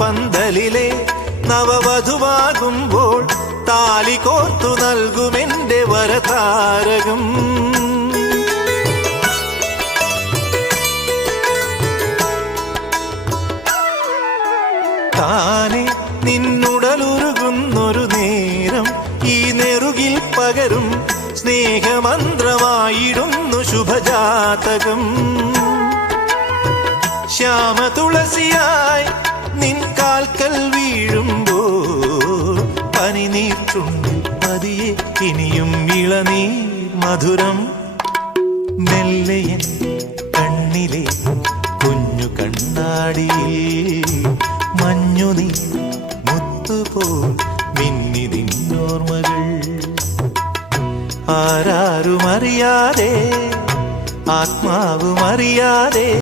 പന്തലിലെ നവവധുവാകുമ്പോൾ താലി കോർത്തു നൽകുമെന്റെ വരതാരകം. താനെ നിന്നുടലുരുകുന്നൊരു നേരം ഈ നെറുകിൽ പകരും സ്നേഹമന്ത്രമായിടുന്നു ശുഭജാതകം. ശ്യാമതുളസിയായി നിൻ കാൽക്കൽ വീഴുമ്പോൾ പനിനീർച്ചുണ്ടിൽ പതിയെ ഇനിയും ഇളനീർ മധുരം. മെല്ലയൻ കണ്ണിലെ കുഞ്ഞു കണ്ണാടിയിൽ മഞ്ഞുനീ മുത്തുപോൽ മിന്നി നിന്നോർമ്മകൾ. ആരാരുമറിയാതെ ആത്മാവുമറിയാതെ